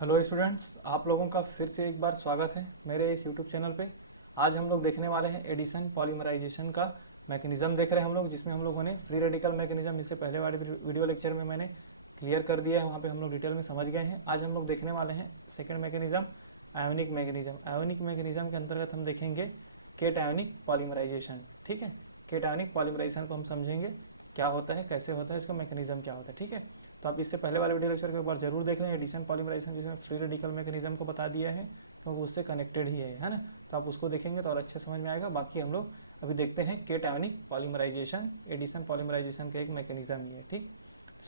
Hello students, आप लोगों का फिर से एक बार स्वागत है मेरे इस यूट्यूब चैनल पे। आज हम लोग देखने वाले हैं एडिशन पॉलीमराइजेशन का मैकेनिज्म देख रहे हैं हम लोग, जिसमें हम लोगों ने फ्री रेडिकल मैकेनिज्म इससे पहले वाले वीडियो लेक्चर में मैंने क्लियर कर दिया है, वहाँ पे हम लोग डिटेल में समझ गए हैं। आज हम लोग देखने वाले हैं second mechanism, ionic mechanism. Ionic mechanism के अंतर्गत हम देखेंगे केट आयोनिक पॉलीमराइजेशन। ठीक है, केट आयोनिक पॉलीमराइजेशन को हम समझेंगे क्या होता है, कैसे होता है, इसका मैकेनिज्म क्या होता है। ठीक है, तो आप इससे पहले वाले वीडियो लेक्चर को एक बार जरूर देख लें, एडिशन पॉलीमराइजेशन, जिसमें फ्री रेडिकल मैकेनिज्म को बता दिया है, क्योंकि उससे कनेक्टेड ही है ना। तो आप उसको देखेंगे तो और अच्छे समझ में आएगा। बाकी हम लोग अभी देखते हैं cationic polymerisation, addition polymerisation का एक मैकेनिज्म ही है। ठीक,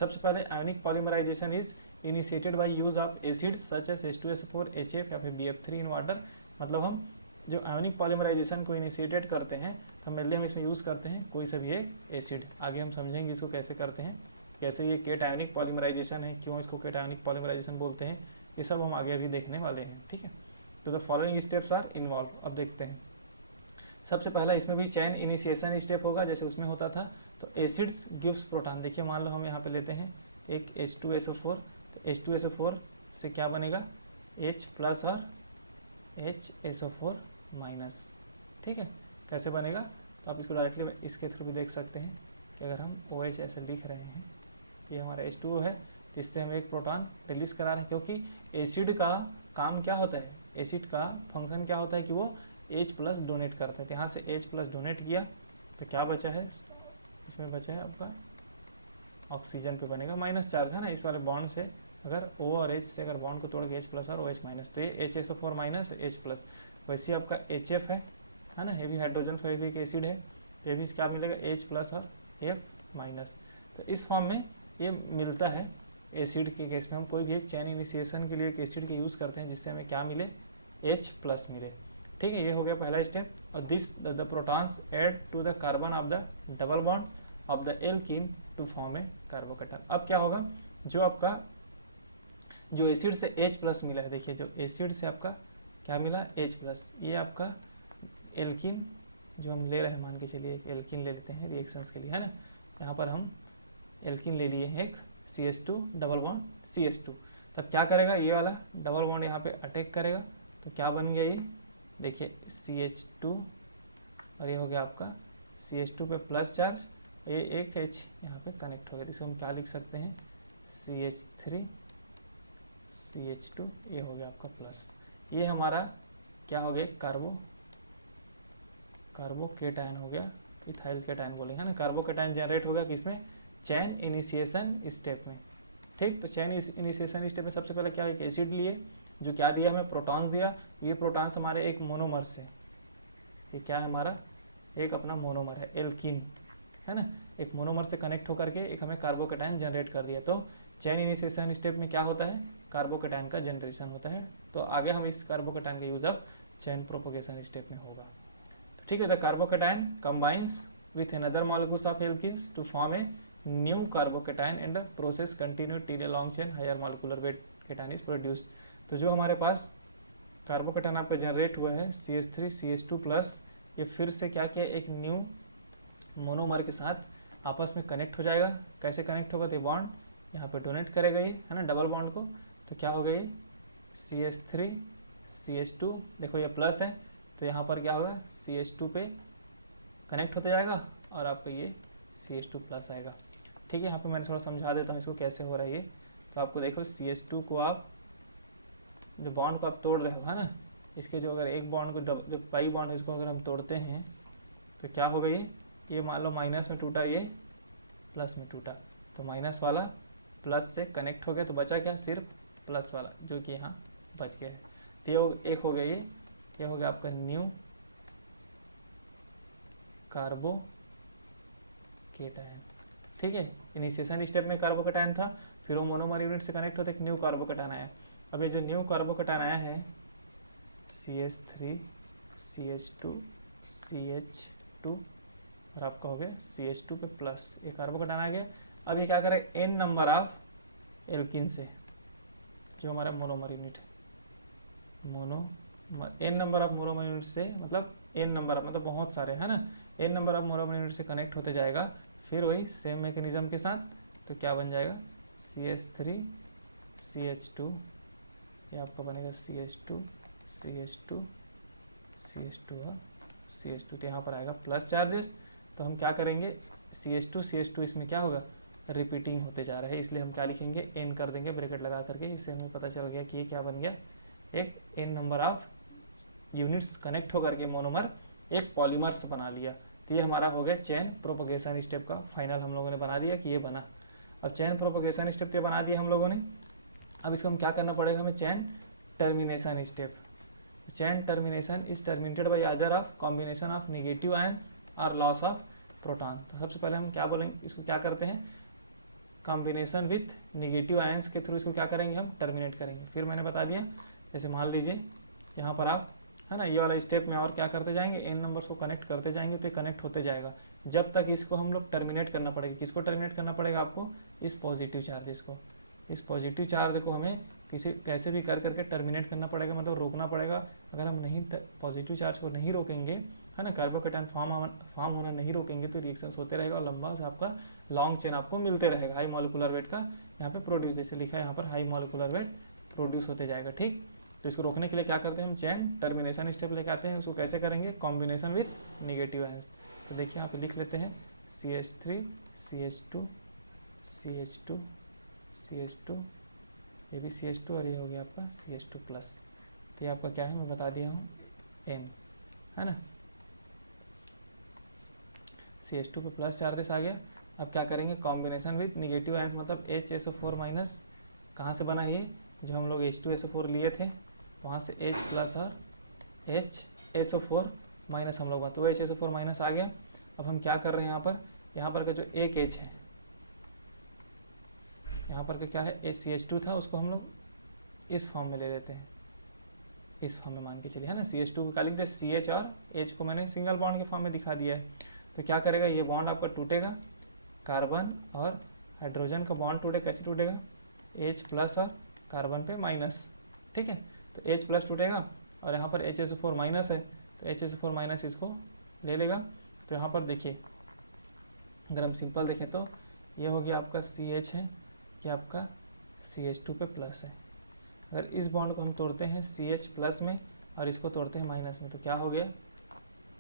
सबसे पहले ionic polymerisation is initiated by use of acids such as H2SO4, HF या फिर BF3 इन वाटर। मतलब हम जो आयोनिक पॉलीमराइजेशन को इनिशिएटेड करते हैं तो मेनली हम इसमें यूज करते हैं कोई सा भी एक एसिड। आगे हम समझेंगे इसको कैसे करते हैं, कैसे ये केट आयोनिक पॉलीमराइजेशन है, क्यों इसको केट आयोनिक पॉलीमराइजेशन बोलते हैं, ये सब हम आगे अभी देखने वाले हैं। ठीक है, तो the following steps are involve. अब देखते हैं, सबसे पहला इसमें भी चैन इनिशिएशन स्टेप होगा जैसे उसमें होता था। तो एसिड्स गिव्स प्रोटॉन। देखिए मान लो हम यहाँ पे लेते हैं एक H2SO4, तो H2SO4 से क्या बनेगा, H प्लस और HSO4 माइनस। ठीक है, कैसे बनेगा, तो आप इसको डायरेक्टली इसके थ्रू भी देख सकते हैं कि अगर हम OH ऐसे लिख रहे हैं, ये हमारा H2O है, तो इससे हम एक प्रोटॉन रिलीज करा रहे हैं। क्योंकि एसिड का काम क्या होता है, एसिड का फंक्शन क्या होता है कि वो H प्लस डोनेट करता है। तो यहाँ से H प्लस डोनेट किया तो क्या बचा है, इसमें बचा है आपका ऑक्सीजन पे बनेगा माइनस चार्ज, है ना। इस वाले बॉन्ड से अगर O और H से अगर बॉन्ड को तोड़ के H प्लस और OH माइनस, तो ये HSO4 माइनस H प्लस। वैसे आपका HF है ना, ये भी हाइड्रोजन फेरिक एसिड है, तो ये भी क्या मिलेगा, H प्लस और F माइनस। तो इस फॉर्म में ये मिलता है एसिड के केस में। हम कोई भी एक चैन इनिशिएशन के लिए एक एसिड का यूज करते हैं जिससे हमें क्या मिले, H प्लस मिले। ठीक है, ये हो गया पहला स्टेप। और this the protons add to the carbon of the double bonds of the alkene to form a carbocation. अब क्या होगा, जो आपका जो एसिड से H प्लस मिला है, देखिए जो एसिड से आपका क्या मिला, H प्लस, ये आपका एल्कीन जो हम ले रहे हैं, मान के चलिए एक एल्कीन ले लेते हैं रिएक्शंस के लिए, है ना। यहाँ पर हम एल्कीन ले लिए हैं एक CH2 डबल बॉन्ड CH2। तब क्या करेगा, ये वाला डबल बॉन्ड यहाँ पे अटैक करेगा, तो क्या बन गया ये, देखिए CH2, और ये हो गया आपका CH2 पे प्लस चार्ज, ये एक H यहाँ पे कनेक्ट हो गया। इसको हम क्या लिख सकते हैं, CH3 CH2, ये हो गया आपका प्लस। ये हमारा क्या हो गया, कार्बोकेटायन हो गया, इथाइल केटायन बोलेंगे, है ना। कार्बोकेटायन जनरेट हो गया किसमें, चैन इनिशिएशन स्टेप में। ठीक, तो चैन इनिशिएशन स्टेप में सबसे पहले क्या, एक एसिड लिए जो क्या दिया, हमें प्रोटॉन्स दिया। ये प्रोटॉन्स हमारे एक मोनोमर से, ये क्या है हमारा एक अपना मोनोमर है एल्कीन, है ना। एक मोनोमर से कनेक्ट होकर के एक हमें कार्बोकेटायन जनरेट कर दिया। तो चैन इनिशिएशन स्टेप में क्या होता है, कार्बोकेटायन का जनरेशन होता है। तो आगे हम इस कार्बोकेटायन का यूज अब चैन प्रोपोगेशन स्टेप में होगा। तो ठीक है, the carbocation combines with another molecules of alkenes to form a new carbocation and the process continue till a long chain higher molecular weight cation is produced। तो जो हमारे पास कार्बोकेटायन आपका जनरेट हुआ है CH3 CH2 प्लस, ये फिर से क्या किया, एक न्यू मोनोमर के साथ आपस में कनेक्ट हो जाएगा। कैसे कनेक्ट होगा, तो बॉन्ड यहाँ पे डोनेट करेगा ये, है ना, डबल बॉन्ड को। तो क्या हो गया, CH3 CH2, देखो ये प्लस है, तो यहाँ पर क्या होगा, CH2 पे कनेक्ट होता जाएगा और आपका ये CH2 प्लस आएगा। ठीक है, यहाँ पे मैंने थोड़ा समझा देता हूँ इसको कैसे हो रहा है ये। तो आपको देखो CH2 को आप जो बॉन्ड को आप तोड़ रहे हो, है ना, इसके जो अगर एक बॉन्ड को जो पाई बॉन्ड है इसको अगर हम तोड़ते हैं तो क्या होगा, ये मान लो माइनस में टूटा, ये प्लस में टूटा, तो माइनस वाला प्लस से कनेक्ट हो गया, तो बचा क्या, सिर्फ प्लस वाला जो कि यहाँ बच गया है। तो ये एक हो गया, ये हो गया आपका न्यू कार्बोकेटायन। ठीक है, इनिशिएशन स्टेप में कार्बोकेटायन था, फिर वो मोनोमर यूनिट से कनेक्ट होते एक न्यू कार्बोकेटायन आया। अब ये जो न्यू कार्बोकेटायन आया है CH3 CH2 CH2 और आपका हो गया CH2 पे प्लस, ये कार्बोकेटायन आ गया। अब ये क्या करे, n नंबर ऑफ एल्कीन से, जो हमारा मोनोमर यूनिट है, n number of monomer unit से, मतलब n नंबर ऑफ मतलब बहुत सारे, है ना, n number of monomer unit से कनेक्ट होते जाएगा। फिर वही सेम मैकेनिज्म के साथ, तो क्या बन जाएगा, CH3 CH2 ये आपका बनेगा CH2 CH2 CH2 और CH2, तो यहाँ पर आएगा प्लस चार्जेस। तो हम क्या करेंगे, CH2 CH2 इसमें क्या होगा, रिपीटिंग होते जा रहा है, इसलिए हम क्या लिखेंगे, n कर देंगे ब्रैकेट लगा करके। इससे हमें पता चल गया कि ये क्या बन गया, एक n number of units connect होकर के मोनोमर एक पॉलीमर्स बना लिया। तो ये हमारा हो गया चेन प्रोपगेशन स्टेप का फाइनल हम लोगों ने बना दिया कि ये बना। अब चेन प्रोपगेशन स्टेप ये बना दिया हम लोगों ने। अब इसको हम क्या करना पड़ेगा, हमें chain termination step. Chain termination is terminated bye either of combination of negative ions और लॉस ऑफ प्रोटॉन। तो सबसे पहले हम क्या बोलेंगे, इसको क्या करते हैं, कॉम्बिनेशन विथ नेगेटिव आयंस के थ्रू इसको क्या करेंगे, हम टर्मिनेट करेंगे। फिर मैंने बता दिया, जैसे मान लीजिए यहाँ पर आप है ना, ये वाला स्टेप में और क्या करते जाएंगे, n नंबर्स को कनेक्ट करते जाएंगे, तो ये कनेक्ट होते जाएगा जब तक इसको हम लोग टर्मिनेट करना पड़ेगा। किसको टर्मिनेट करना पड़ेगा आपको, इस पॉजिटिव चार्जेस को। इस पॉजिटिव चार्ज को हमें कैसे भी कर करके टर्मिनेट करना पड़ेगा, मतलब रोकना पड़ेगा। अगर हम नहीं पॉजिटिव चार्ज को नहीं रोकेंगे, है ना, कार्बोकेटायन फॉर्म होना नहीं रोकेंगे, तो रिएक्शंस होते रहेगा और लंबा से आपका लॉन्ग चेन आपको मिलते रहेगा। हाई मॉलिक्यूलर वेट का यहाँ पे प्रोड्यूस, जैसे लिखा है यहाँ पर हाई मॉलिक्यूलर वेट प्रोड्यूस होते जाएगा। ठीक, तो इसको रोकने के लिए क्या करते हैं, हम चेन टर्मिनेशन स्टेप लेके आते हैं। उसको कैसे करेंगे, कॉम्बिनेशन विथ नेगेटिव आयंस। तो देखिए यहाँ पे लिख लेते हैं CH3 CH2 CH2 CH2, ये भी CH2 और ये हो गया आपका CH2 प्लस। तो ये आपका क्या है, मैं बता दिया हूँ N, है ना। CH2 पे प्लस चार्जेस आ गया। अब क्या करेंगे, कॉम्बिनेशन विथ नेगेटिव आयंस, मतलब HSO4 माइनस कहाँ से बना, ये जो हम लोग H2SO4 लिए थे वहाँ से H प्लस और HSO4 माइनस हम लोग, तो HSO4 माइनस आ गया। अब हम क्या कर रहे हैं, यहाँ पर का जो एक H है, यहाँ पर का क्या है, CH2 था, उसको हम लोग इस फॉर्म में ले लेते हैं, इस फॉर्म में मान के चलिए, है ना। CH2 को क्या लिख दिया, CH और H को मैंने सिंगल बॉन्ड के फॉर्म में दिखा दिया है। तो क्या करेगा, ये बॉन्ड आपका टूटेगा, कार्बन और हाइड्रोजन का बॉन्ड टूटेगा, कैसे टूटेगा, H प्लस और कार्बन पे माइनस। ठीक है, तो H प्लस टूटेगा और यहाँ पर HSO4 माइनस है, तो HSO4 माइनस इसको ले लेगा। तो यहाँ पर देखिए, अगर हम सिंपल देखें तो ये हो गया आपका CH है, ये आपका CH2 पे प्लस है। अगर इस बॉन्ड को हम तोड़ते हैं CH प्लस में और इसको तोड़ते हैं माइनस में, तो क्या हो गया,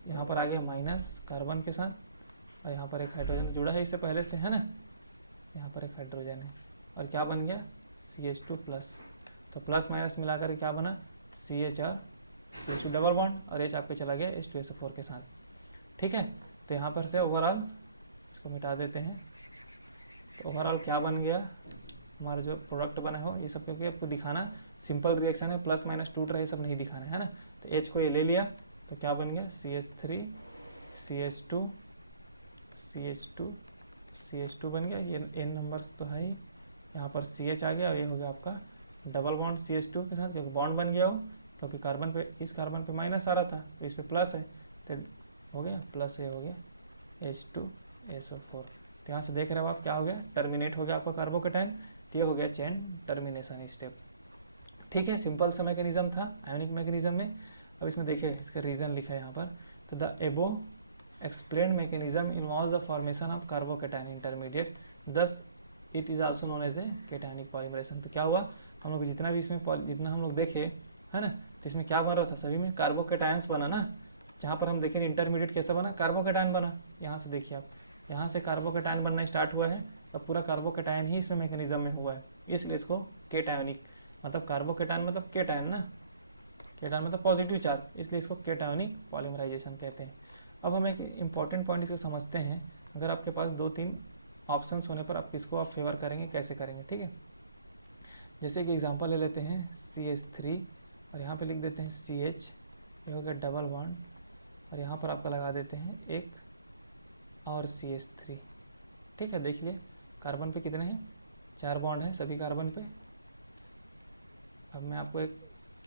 यहाँ पर आ गया माइनस कार्बन के साथ, और यहाँ पर एक हाइड्रोजन जुड़ा है इससे पहले से, है ना, यहाँ पर एक हाइड्रोजन है, और क्या बन गया CH2 प्लस। तो प्लस माइनस मिलाकर क्या बना, CH और CH2 डबल बॉन्ड, और H आपके चला गया H2SO4 के साथ। ठीक है, तो यहाँ पर से ओवरऑल इसको मिटा देते हैं। तो ओवरऑल क्या बन गया, हमारा जो प्रोडक्ट बना हो, ये सब क्योंकि आपको दिखाना सिंपल रिएक्शन है, प्लस माइनस टूट रहे सब नहीं दिखाना है ना। तो H को ये ले लिया, तो क्या बन गया CH3 CH2 CH2 CH2 बन गया, ये N नंबर्स तो है ही। यहाँ पर CH आ गया और ये हो गया आपका डबल बॉन्ड CH2 के साथ, क्योंकि बॉन्ड बन गया हो, क्योंकि कार्बन पे, इस कार्बन पे माइनस आ रहा था तो इस पे प्लस है, तो हो गया प्लस, ये हो गया H2SO4। तो यहाँ से देख रहे हो आप क्या हो गया, टर्मिनेट हो गया आपका कार्बोकेटायन। तो ये हो गया चेन टर्मिनेशन स्टेप। ठीक है, सिंपल सा मैकेनिज्म था आयोनिक मैकेनिज्म में। अब इसमें देखिए इसका रीजन लिखा है यहाँ पर, तो the above explained mechanism involves the formation of carbocation intermediate, thus it is also known as a cationic polymerisation. तो क्या हुआ, हम लोग जितना भी इसमें जितना हम लोग देखे, है ना, तो इसमें क्या बन रहा था, सभी में कार्बोकेटायंस बना ना। जहाँ पर हम देखें इंटरमीडिएट कैसा बना, कार्बोकेटायन बना। यहाँ से देखिए आप, यहाँ से कार्बोकेटायन बनना स्टार्ट हुआ है, अब पूरा कार्बोकेटायन ही इसमें मैकेनिज्म में हुआ है, इसलिए इसको केटायनिक, मतलब कार्बोकेटायन मतलब केटायन ना, केटायन मतलब पॉजिटिव चार्ज, इसलिए इसको केटायनिक पॉलीमराइजेशन कहते हैं। अब हम एक इंपॉर्टेंट पॉइंट इसको समझते हैं। अगर आपके पास 2-3 ऑप्शंस होने पर आप किसको आप फेवर करेंगे, कैसे करेंगे, ठीक है। जैसे कि एग्जांपल ले लेते हैं CH3 और यहाँ पे लिख देते हैं CH, ये हो गया डबल बॉन्ड, और यहाँ पर आपका लगा देते हैं एक और CH3। ठीक है, देख लिए कार्बन पे कितने हैं, 4 बॉन्ड है सभी कार्बन पे। अब मैं आपको एक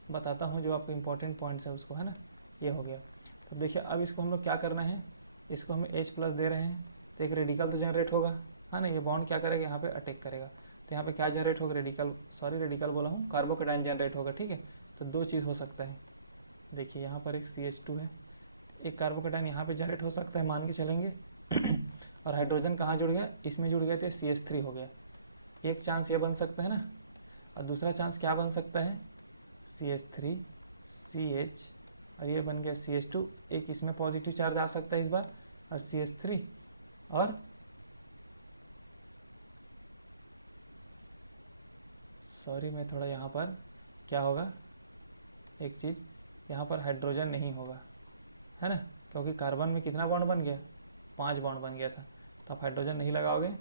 बताता हूँ जो आपको इंपॉर्टेंट पॉइंट्स है उसको, है ना, ये हो गया। तो देखिए अब इसको हम लोग क्या करना है, इसको हम H प्लस दे रहे हैं, तो एक रेडिकल तो जनरेट होगा, है ना। ये बॉन्ड क्या करेगा, यहाँ पे अटैक करेगा, तो यहाँ पे क्या जनरेट होगा, रेडिकल बोला हूँ, कार्बोकेटायन जनरेट होगा। ठीक है, तो 2 चीज़ हो सकता है। देखिए यहाँ पर एक CH2 है, एक कार्बोकेटायन यहाँ पे जनरेट हो सकता है, मान के चलेंगे और हाइड्रोजन कहाँ जुड़ गया, इसमें जुड़ गया, तो CH3 हो गया। एक चांस ये बन सकता है ना, और दूसरा चांस क्या बन सकता है, CH3 CH और ये बन गया CH2, एक इसमें पॉजिटिव चार्ज आ सकता है इस बार, और CH3 और सॉरी मैं थोड़ा यहाँ पर क्या होगा, एक चीज़ यहाँ पर हाइड्रोजन नहीं होगा, है ना, क्योंकि कार्बन में कितना बॉन्ड बन गया, 5 बॉन्ड बन गया था, तो आप हाइड्रोजन नहीं लगाओगे।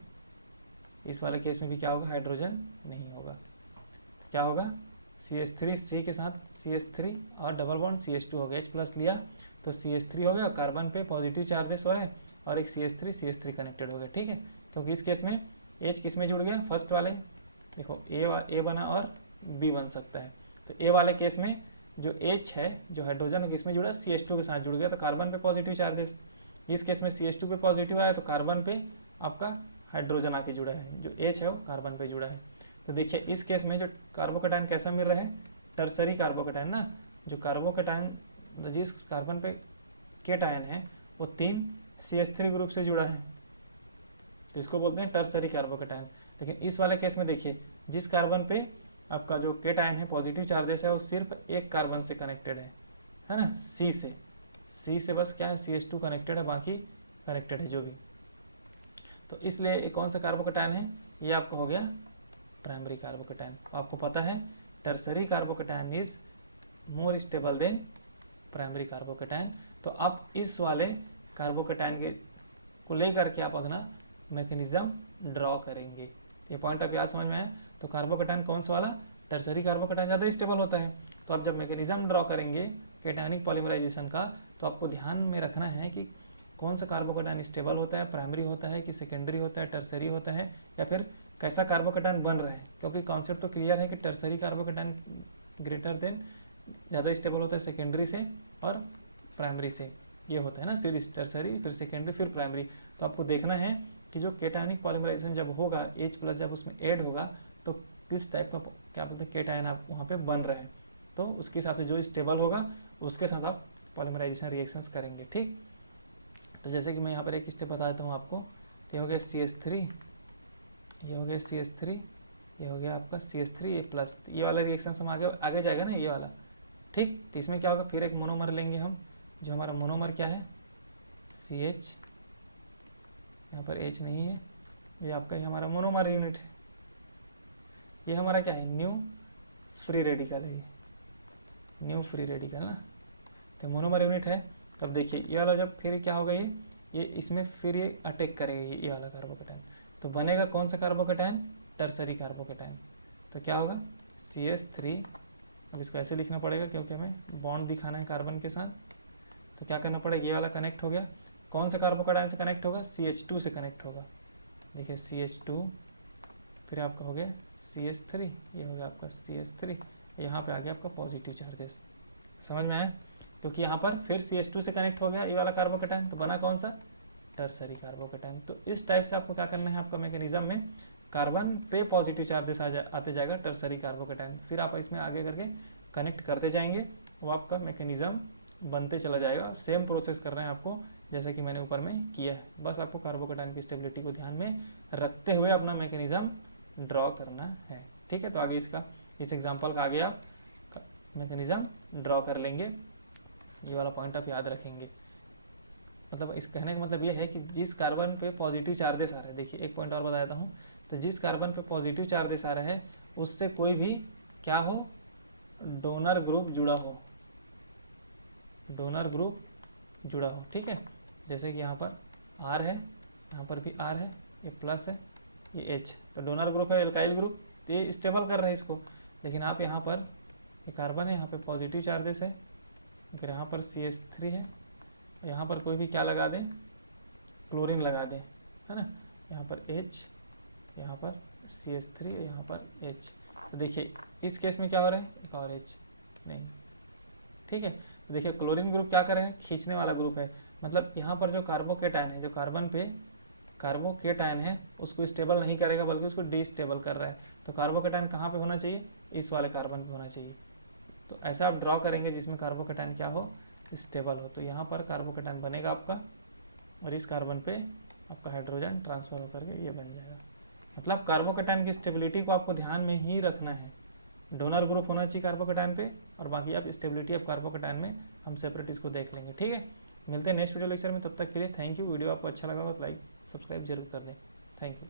इस वाले केस में भी क्या होगा, हाइड्रोजन नहीं होगा। तो क्या होगा, CH3 C के साथ CH3 और डबल बॉन्ड CH2 हो गया, H प्लस लिया तो CH3 हो गया, कार्बन पे पॉजिटिव चार्जेस हो रहे हैं और एक CH3 कनेक्टेड हो गया, ठीक है। तो इस केस में H किस में जुड़ गया, फर्स्ट वाले देखो A बना और B बन सकता है। तो A वाले केस में जो H है, जो हाइड्रोजन किस में जुड़ा, CH2 के साथ जुड़ गया, तो कार्बन पे पॉजिटिव चार्जेस। इस केस में CH2 पे पॉजिटिव आया तो कार्बन पे आपका हाइड्रोजन आके जुड़ा है, जो H है वो कार्बन पे जुड़ा है। तो देखिए इस केस में जो कार्बोकेटायन कैसा मिल रहा है, टर्सरी कार्बोकेटायन ना, जो कार्बोकेटायन जिस कार्बन पे केटायन है वो 3 CH3 ग्रुप से जुड़ा है, तो इसको बोलते हैं टर्सरी कार्बोकेटायन। लेकिन इस वाले केस में देखिए जिस कार्बन पे आपका जो केटायन है पॉजिटिव चार्जेस है वो सिर्फ एक कार्बन से कनेक्टेड है ना, सी से बस क्या है, CH2 कनेक्टेड है, बाकी कनेक्टेड है जो भी। तो इसलिए ये कौन सा कार्बोकेटायन है, ये आपका हो गया प्राइमरी कार्बोकेटायन। आपको पता है tertiary carbocation is more stable then primary carbocation. तो आप इस वाले कार्बोकेटायन के को लेकर के आप अपना मैकेनिज्म ड्रॉ करेंगे। ये पॉइंट आप याद समझ में आया। तो कार्बोकेटायन कौन सा वाला, टर्सरी कार्बोकेटायन ज़्यादा स्टेबल होता है। तो आप जब मैकेनिज्म ड्रॉ करेंगे केटायनिक पॉलीमराइजेशन का, तो आपको ध्यान में रखना है कि कौन सा कार्बोकेटायन स्टेबल होता है, प्राइमरी होता है कि सेकेंडरी होता है, टर्सरी होता है, या फिर कैसा कार्बोकेटायन बन रहा है। क्योंकि कॉन्सेप्ट तो क्लियर है कि टर्सरी कार्बोकेटायन ग्रेटर देन ज़्यादा स्टेबल होता है सेकेंडरी से और प्राइमरी से, ये होता है ना सीरीज, टर्सरी फिर सेकेंडरी फिर प्राइमरी। तो आपको देखना है कि जो केटायनिक पॉलीमराइजेशन जब होगा, H+ जब उसमें ऐड होगा तो किस टाइप का क्या बोलते हैं केटायन आप वहाँ पे बन रहे हैं, तो उसके हिसाब से जो स्टेबल होगा उसके साथ आप पॉलीमराइजेशन रिएक्शंस करेंगे, ठीक। तो जैसे कि मैं यहाँ पर एक स्टेप बता देता हूँ आपको। तो ये हो गया CH3, ये हो गया CH3, ये हो गया आपका CH3A+, ये वाला रिएक्शन हम आगे जाएगा ना ये वाला, ठीक। तो इसमें क्या होगा, फिर एक मोनोमर लेंगे हम, जो हमारा मोनोमर क्या है CH, यहाँ पर H नहीं है, ये आपका ही हमारा मोनोमर यूनिट है। ये हमारा क्या है, न्यू फ्री रेडिकल है, ये न्यू फ्री रेडिकल ना, तो मोनोमर यूनिट है। तब देखिए ये वाला जब फिर क्या होगा, ये इसमें फिर ये अटैक करेगा ये वाला कार्बोकेटायन, तो बनेगा कौन सा कार्बोकेटायन, टर्सरी कार्बोकेटायन। तो क्या होगा CH3, अब इसको ऐसे लिखना पड़ेगा क्योंकि हमें बॉन्ड दिखाना है कार्बन के साथ। तो क्या करना पड़ेगा, ये वाला कनेक्ट हो गया, कौन सा कार्बोकेटायन से कनेक्ट होगा, CH2 से कनेक्ट होगा। देखिए CH2, फिर आपका हो गया CH3, ये हो गया आपका CH3, यहाँ पे आ गया आपका पॉजिटिव चार्जेस। समझ में आया, क्योंकि यहाँ पर फिर CH2 से कनेक्ट हो गया ये वाला कार्बोकेटायन, तो बना कौन सा, टर्सरी कार्बोकेटायन। तो इस टाइप से आपको क्या करना है, आपका मैकेनिज्म में कार्बन पे पॉजिटिव चार्जेस आते जाएगा टर्सरी कार्बोकेटायन, फिर आप इसमें आगे करके कनेक्ट करते जाएंगे, वो आपका मैकेनिज्म बनते चला जाएगा। सेम प्रोसेस कर रहे हैं आपको जैसे कि मैंने ऊपर में किया है, बस आपको कार्बोकेटायन की स्टेबिलिटी को ध्यान में रखते हुए अपना मैकेनिज्म ड्रॉ करना है, ठीक है। तो आगे इस एग्जाम्पल का आगे आप मैकेनिज्म ड्रॉ कर लेंगे, ये वाला पॉइंट आप याद रखेंगे। मतलब इस कहने का मतलब ये है कि जिस कार्बन पे पॉजिटिव चार्जेस आ रहे हैं, देखिए एक पॉइंट और बता देता हूँ, तो जिस कार्बन पे पॉजिटिव चार्जेस आ रहे हैं उससे कोई भी क्या हो, डोनर ग्रुप जुड़ा हो, डोनर ग्रुप जुड़ा हो, ठीक है। जैसे कि यहाँ पर R है, यहाँ पर भी R है, ये प्लस है, ये H, तो डोनर ग्रुप है एल्काइल ग्रुप, तो ये स्टेबल कर रहे हैं इसको। लेकिन आप यहाँ पर ये कार्बन है, यहाँ पे पॉजिटिव चार्जेस है, फिर यहाँ पर CH3 है, यहाँ पर कोई भी क्या लगा दें, क्लोरीन लगा दें, है ना, यहाँ पर H, यहाँ पर CH3, यहाँ पर H। तो देखिए इस केस में क्या हो रहा है, एक और H नहीं, ठीक है। तो देखिए क्लोरीन ग्रुप क्या करेगा, खींचने वाला ग्रुप है, मतलब यहाँ पर जो कार्बोकेटायन है, जो कार्बन पे कार्बोकेटायन है उसको स्टेबल नहीं करेगा बल्कि उसको डिस्टेबल कर रहा है। तो कार्बोकेटायन कहाँ पे होना चाहिए, इस वाले कार्बन पे होना चाहिए। तो ऐसा आप ड्रॉ करेंगे जिसमें कार्बोकेटायन क्या हो, स्टेबल हो। तो यहाँ पर कार्बोकेटायन बनेगा आपका और इस कार्बन पे आपका हाइड्रोजन ट्रांसफर होकर के ये बन जाएगा। मतलब कार्बोकेटायन की स्टेबिलिटी को आपको ध्यान में ही रखना है, डोनर ग्रुप होना चाहिए कार्बोकेटायन पे, और बाकी आप स्टेबिलिटी ऑफ कार्बोकेटायन में हम सेपरेट इसको देख लेंगे। ठीक है, मिलते हैं नेक्स्ट वीडियो लेक्चर में, तब तक के लिए थैंक यू। वीडियो आपको अच्छा लगा हो तो लाइक सब्सक्राइब जरूर कर दें। Thank you.